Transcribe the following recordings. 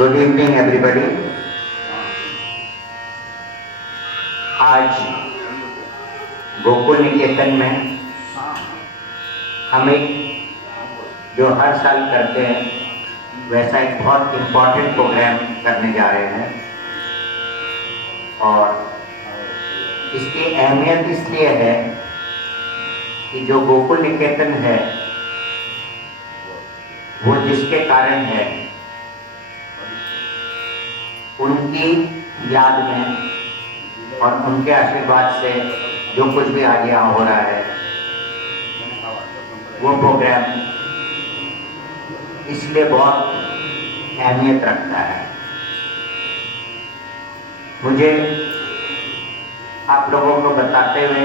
Good evening everybody. आज गोकुल निकेतन में हम एक जो हर साल करते हैं वैसा एक बहुत इम्पोर्टेंट प्रोग्राम करने जा रहे हैं। और इसकी अहमियत इसलिए है कि जो गोकुल निकेतन है वो जिसके कारण है उनकी याद में और उनके आशीर्वाद से जो कुछ भी आज यहाँ हो रहा है वो प्रोग्राम इसलिए बहुत अहमियत रखता है। मुझे आप लोगों को बताते हुए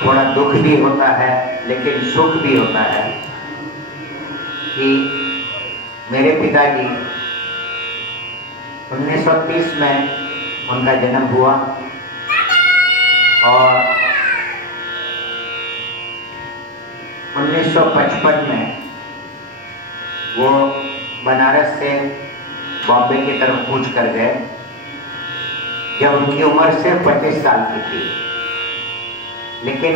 थोड़ा दुख भी होता है लेकिन सुख भी होता है कि मेरे पिताजी 1930 में उनका जन्म हुआ और 1955 में वो बनारस से बॉम्बे की तरफ कूच कर गए जब उनकी उम्र सिर्फ 25 साल की थी। लेकिन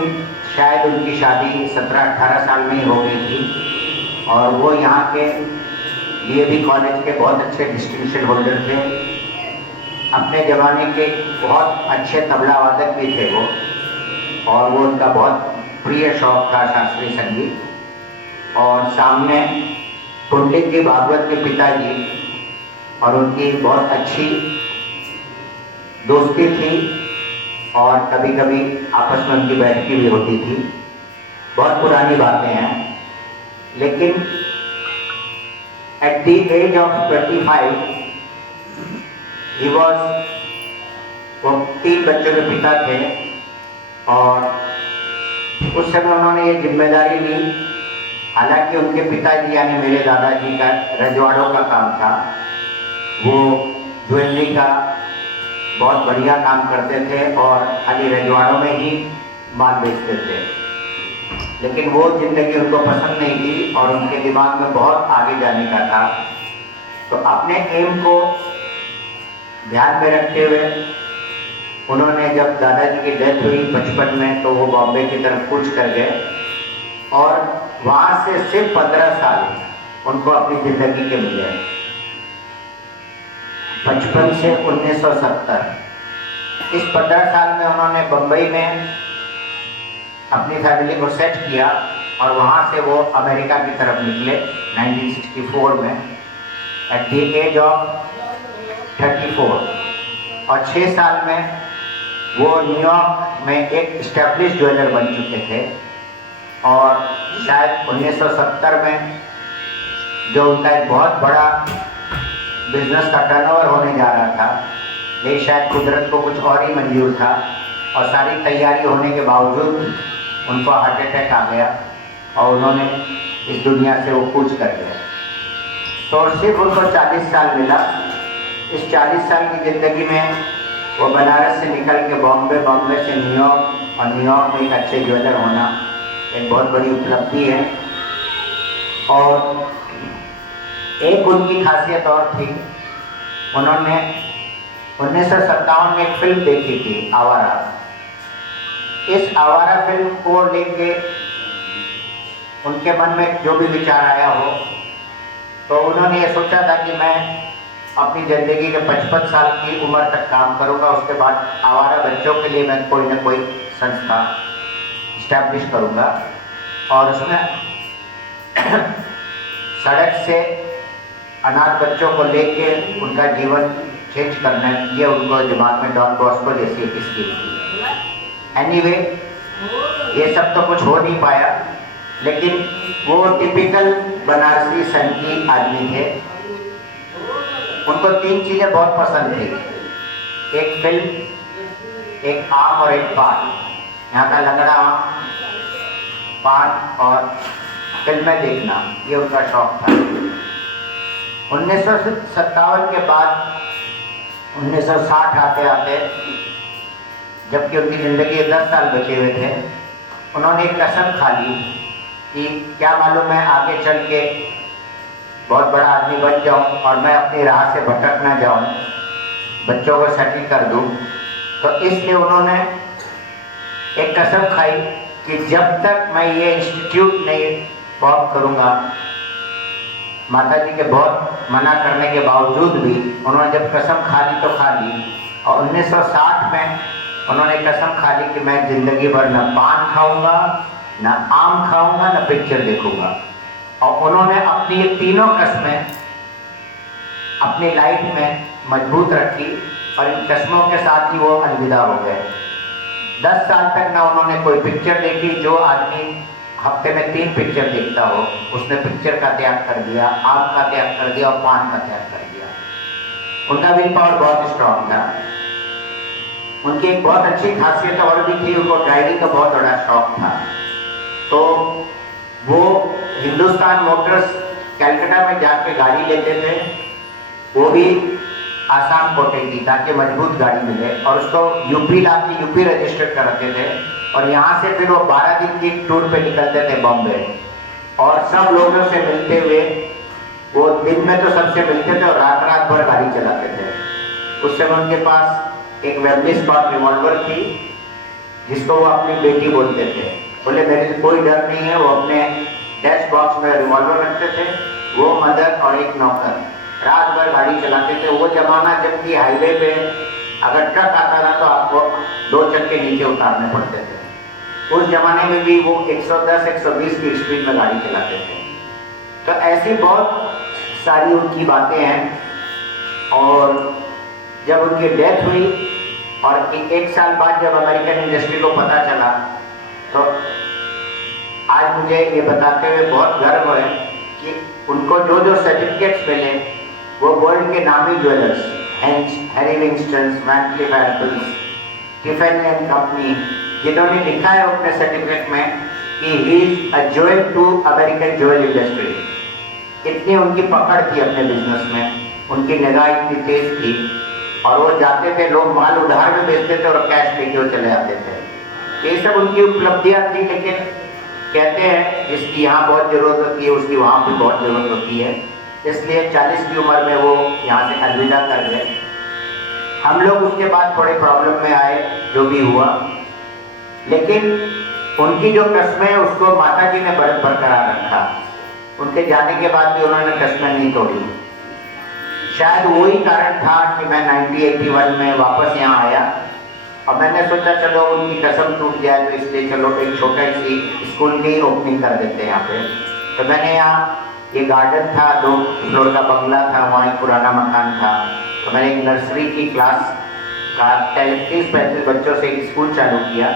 शायद उनकी शादी 17-18 साल में ही हो गई थी और वो यहाँ के डीएवी कॉलेज के बहुत अच्छे डिस्टिंक्शन होल्डर थे। अपने ज़माने के बहुत अच्छे तबला वादक भी थे वो, और वो उनका बहुत प्रिय शौक था शास्त्रीय संगीत। और सामने पंडित जी भागवत के पिताजी और उनकी बहुत अच्छी दोस्ती थी और कभी कभी आपस में उनकी बैठकी भी होती थी। बहुत पुरानी बातें हैं। लेकिन at the age of 25 he was, वो 3 बच्चों के पिता थे और उस समय उन्होंने ये जिम्मेदारी ली। हालांकि उनके पिताजी यानी मेरे दादाजी का रजवाड़ों का काम था, वो ज्वेलरी का बहुत बढ़िया काम करते थे और खाली रजवाड़ों में ही माल बेचते थे। लेकिन वो जिंदगी उनको पसंद नहीं थी और उनके दिमाग में बहुत आगे जाने का था। तो अपने एम को ध्यान में रखते हुए उन्होंने, जब दादाजी की डेथ हुई 55 में, तो वो बॉम्बे की तरफ कूच कर गए और वहाँ से सिर्फ 15 साल उनको अपनी ज़िंदगी के मिले। 55 से 1970, इस 15 साल में उन्होंने बम्बई में अपनी फैमिली को सेट किया और वहाँ से वो अमेरिका की तरफ निकले 1964 में एट द एज ऑफ 34। और 6 साल में वो न्यूयॉर्क में एक इस्टेब्लिश ज्वेलर बन चुके थे। और शायद 1970 में जो उनका एक बहुत बड़ा बिजनेस का टर्नओवर होने जा रहा था, लेकिन शायद कुदरत को कुछ और ही मंजूर था और सारी तैयारी होने के बावजूद उनको हार्ट अटैक आ गया और उन्होंने इस दुनिया से वो कूच कर गए। तो सिर्फ उनको 40 साल मिला। इस 40 साल की ज़िंदगी में वो बनारस से निकल के बॉम्बे, बॉम्बे से न्यूयॉर्क और न्यूयॉर्क में एक अच्छे ज्वेलर होना एक बहुत बड़ी उपलब्धि है। और एक उनकी खासियत और थी, उन्होंने 1957 में एक फिल्म देखी थी आवारा। इस आवारा फिल्म को लेके उनके मन में जो भी विचार आया हो, तो उन्होंने ये सोचा था कि मैं अपनी ज़िंदगी के 55 साल की उम्र तक काम करूंगा, उसके बाद आवारा बच्चों के लिए मैं कोई ना कोई संस्था इस्टेब्लिश करूंगा और उसमें सड़क से अनाथ बच्चों को लेके उनका जीवन चेंज करना, ये उनको दिमाग में डॉन बॉस्को जैसी एक स्कीम थी। एनीवे, ये सब तो कुछ हो नहीं पाया, लेकिन वो टिपिकल बनारसी सन की आदमी थे। उनको 3 चीज़ें बहुत पसंद थी, एक फिल्म, एक आम और एक पान। यहाँ का लंगड़ा आम, पान और फिल्में देखना, ये उनका शौक था। 1957 के बाद 1960 आते आते, जबकि उनकी ज़िंदगी के 10 साल बचे हुए थे, उन्होंने एक कसम खा ली कि क्या मालूम है आगे चल के बहुत बड़ा आदमी बन जाऊं और मैं अपनी राह से भटक ना जाऊं, बच्चों को सेटल कर दूं। तो इसलिए उन्होंने एक कसम खाई कि जब तक मैं ये इंस्टीट्यूट नहीं फॉर्म करूंगा, माता जी के बहुत मना करने के बावजूद भी उन्होंने जब कसम खा ली तो खा ली। और 1960 में उन्होंने कसम खा ली कि मैं जिंदगी भर न पान खाऊंगा, न आम खाऊंगा, न पिक्चर देखूंगा। और उन्होंने अपनी ये तीनों कस्में अपनी लाइफ में मजबूत रखी और इन कस्मों के साथ ही वो अलविदा हो गए। 10 साल तक ना उन्होंने कोई पिक्चर देखी। जो आदमी हफ्ते में 3 पिक्चर देखता हो, उसने पिक्चर का त्याग कर दिया, आम का त्याग कर दिया और पान का त्याग कर दिया। उनका विल पावर बहुत स्ट्रांग था। उनकी एक बहुत अच्छी खासियत और भी थी, उनको ड्राइविंग का बहुत बड़ा शौक था। तो वो हिंदुस्तान मोटर्स कलकत्ता में जाके गाड़ी लेते थे, वो भी आसाम कोटे की, ताकि मजबूत गाड़ी मिले, और उसको यूपी लाके यूपी रजिस्टर कराते थे। और यहाँ से फिर वो 12 दिन की टूर पे निकलते थे बॉम्बे, और सब लोगों से मिलते हुए, वो दिन में तो सबसे मिलते थे और रात रात भर गाड़ी चलाते थे। उस समय उनके पास एक वेबली स्कॉट रिवॉल्वर थी, जिसको वो अपनी बेटी बोलते थे। बोले मेरे से कोई डर नहीं है। वो अपने डैश बॉक्स में रिवॉल्वर रखते थे, वो मदर और एक नौकर रात भर गाड़ी चलाते थे। वो जमाना जबकि हाईवे पे अगर ट्रक आता था तो आपको 2 चक्के नीचे उतारने पड़ते थे। उस जमाने में भी वो 110-120 की स्पीड में गाड़ी चलाते थे। तो ऐसी बहुत सारी उनकी बातें हैं। और जब उनकी डेथ हुई और 1 साल बाद जब अमेरिकन इंडस्ट्री को पता चला, तो आज मुझे ये बताते हुए बहुत गर्व है कि उनको जो जो सर्टिफिकेट्स मिले वो वर्ल्ड के नामी jewellers, Harry Winston, Van Cleef Arpels, Tiffany and company, जिन्होंने लिखा है अपने सर्टिफिकेट में कि he is a jewel to American jewel industry. इतनी उनकी पकड़ थी अपने बिजनेस में, उनकी निगाह इतनी तेज थी। और वो जाते थे, लोग माल उधार में बेचते थे और कैश लेके वो चले आते थे। ये सब उनकी उपलब्धियां थी। लेकिन कहते हैं जिसकी यहाँ बहुत जरूरत होती है उसकी वहाँ भी बहुत जरूरत होती है। इसलिए 40 की उम्र में वो यहाँ से अलविदा कर गए। हम लोग उसके बाद थोड़े प्रॉब्लम में आए, जो भी हुआ, लेकिन उनकी जो कस्में है उसको माता जी ने बरकरार रखा। उनके जाने के बाद भी उन्होंने कस्में नहीं तोड़ी। शायद वही कारण था कि मैं 1981 में वापस यहाँ आया और मैंने सोचा चलो उनकी कसम टूट जाए, तो इसलिए चलो एक छोटा सी स्कूल की ओपनिंग कर देते हैं यहाँ पे। तो मैंने यहाँ, ये गार्डन था, 2 फ्लोर का बंगला था, वहाँ एक पुराना मकान था। तो मैंने एक नर्सरी की क्लास का 33-35 बच्चों से एक स्कूल चालू किया।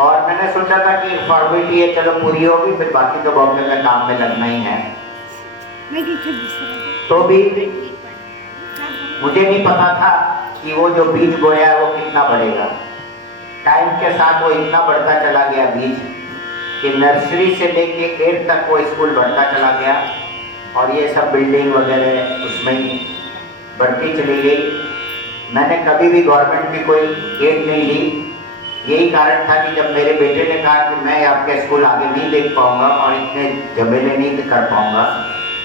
और मैंने सोचा था कि फॉर्मेलिटी है, चलो पूरी होगी, फिर बाकी तो बॉम्बे में काम में लगना ही है। तो भी मुझे नहीं पता था कि वो जो बीज बोया है वो कितना बढ़ेगा। टाइम के साथ वो इतना बढ़ता चला गया बीज कि नर्सरी से लेके 8 तक वो स्कूल बढ़ता चला गया। और ये सब बिल्डिंग वगैरह उसमें ही बढ़ती चली गई। मैंने कभी भी गवर्नमेंट की कोई एड नहीं ली। यही कारण था कि जब मेरे बेटे ने कहा कि मैं आपके स्कूल आगे नहीं देख पाऊंगा और इतने झमेले नहीं कर पाऊंगा,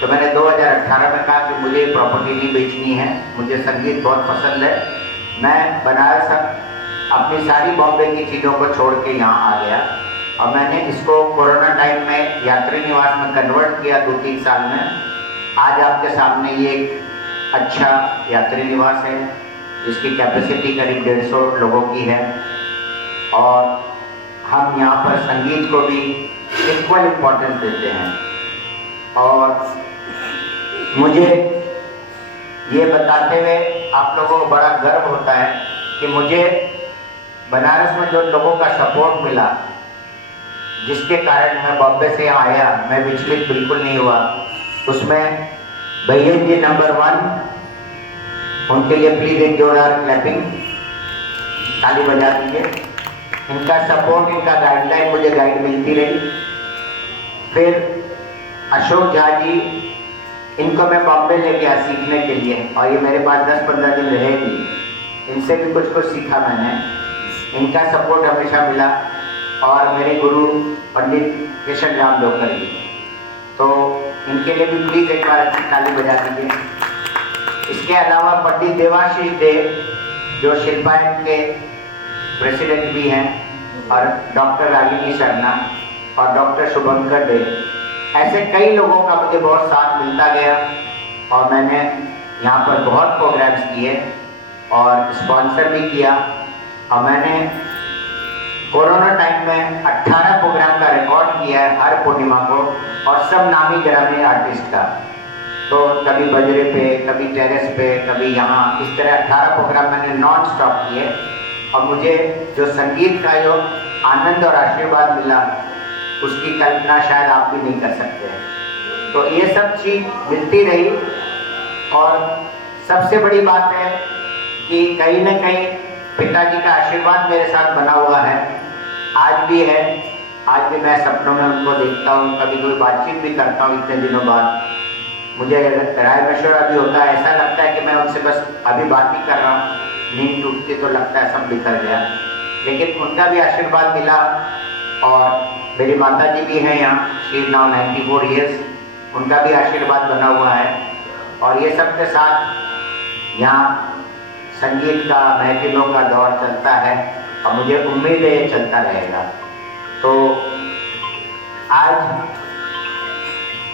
तो मैंने 2018 में कहा कि मुझे प्रॉपर्टी नहीं बेचनी है, मुझे संगीत बहुत पसंद है। मैं बनारस अपनी सारी बॉम्बे की चीज़ों को छोड़ के यहाँ आ गया और मैंने इसको कोरोना टाइम में यात्री निवास में कन्वर्ट किया 2-3 साल में। आज आपके सामने ये एक अच्छा यात्री निवास है जिसकी कैपेसिटी करीब 150 लोगों की है। और हम यहाँ पर संगीत को भी इक्वल इम्पोर्टेंस देते हैं। और मुझे ये बताते हुए आप लोगों को बड़ा गर्व होता है कि मुझे बनारस में जो लोगों का सपोर्ट मिला, जिसके कारण मैं बॉम्बे से यहाँ आया, मैं विचलित बिल्कुल नहीं हुआ। उसमें भैया जी नंबर 1, उनके लिए प्लीज एक जोरदार क्लैपिंग, ताली बजा दीजिए। इनका सपोर्ट, इनका गाइडलाइन, मुझे गाइड मिलती रही। फिर अशोक झा जी, इनको मैं बॉम्बे ले गया सीखने के लिए और ये मेरे पास 10-15 दिन रहे भी। इनसे भी कुछ सीखा मैंने। इनका सपोर्ट हमेशा मिला। और मेरे गुरु पंडित किशन राम लोकर जी, तो इनके लिए भी प्लीज़ एक बार अच्छी ताली बजा दीजिए। इसके अलावा पंडित देवाशीष देव जो शिल्पायन के प्रेसिडेंट भी हैं, और डॉक्टर रागिनी शर्मा और डॉक्टर शुभंकर डे, ऐसे कई लोगों का मुझे बहुत साथ मिलता गया और मैंने यहाँ पर बहुत प्रोग्राम्स किए और स्पॉन्सर भी किया। और मैंने कोरोना टाइम में 18 प्रोग्राम का रिकॉर्ड किया है हर पूर्णिमा को, और सब नामी गिरामी आर्टिस्ट का। तो कभी बजरे पे, कभी टेरेस पे, कभी यहाँ, इस तरह 18 प्रोग्राम मैंने नॉन स्टॉप किए। और मुझे जो संगीत का जो आनंद और आशीर्वाद मिला उसकी कल्पना शायद आप भी नहीं कर सकते हैं। तो ये सब चीज़ मिलती रही, और सबसे बड़ी बात है कि कहीं न कहीं पिताजी का आशीर्वाद मेरे साथ बना हुआ है, आज भी है। आज भी मैं सपनों में उनको देखता हूँ, कभी कोई बातचीत भी करता हूँ इतने दिनों बाद। मुझे राय मशवरा भी होता है, ऐसा लगता है कि मैं उनसे बस अभी बात ही कर रहा हूँ, नींद टूटती तो लगता है सब बिखर गया। लेकिन उनका भी आशीर्वाद मिला, और मेरी माता जी भी हैं यहाँ, शी इज नाउ 94 ईयर्स, उनका भी आशीर्वाद बना हुआ है। और ये सब के साथ यहाँ संगीत का, महफिलों का दौर चलता है, और मुझे उम्मीद है ये चलता रहेगा। तो आज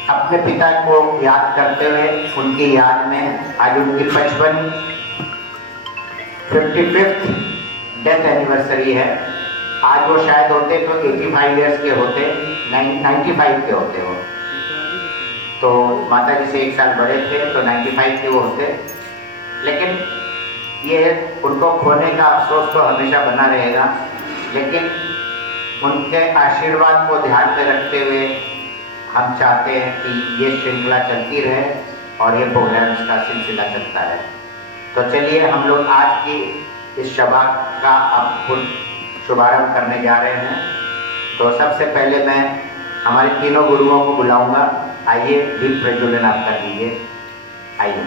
अपने पिता को याद करते हुए, उनकी याद में आज उनकी 55th डेथ एनिवर्सरी है। आज वो शायद होते तो 85 ईयर्स के होते, 95 के होते हो। तो माता जी से 1 साल बड़े थे, तो 95 के वो होते। लेकिन ये उनको खोने का अफसोस तो हमेशा बना रहेगा, लेकिन उनके आशीर्वाद को ध्यान में रखते हुए हम चाहते हैं कि ये श्रृंखला चलती रहे और ये प्रोग्राम्स का सिलसिला चलता रहे। तो चलिए हम लोग आज की इस सभा का अब शुभारंभ करने जा रहे हैं। तो सबसे पहले मैं हमारे तीनों गुरुओं को बुलाऊंगा। आइए दीप प्रज्वलन आप कर दीजिए, आइए।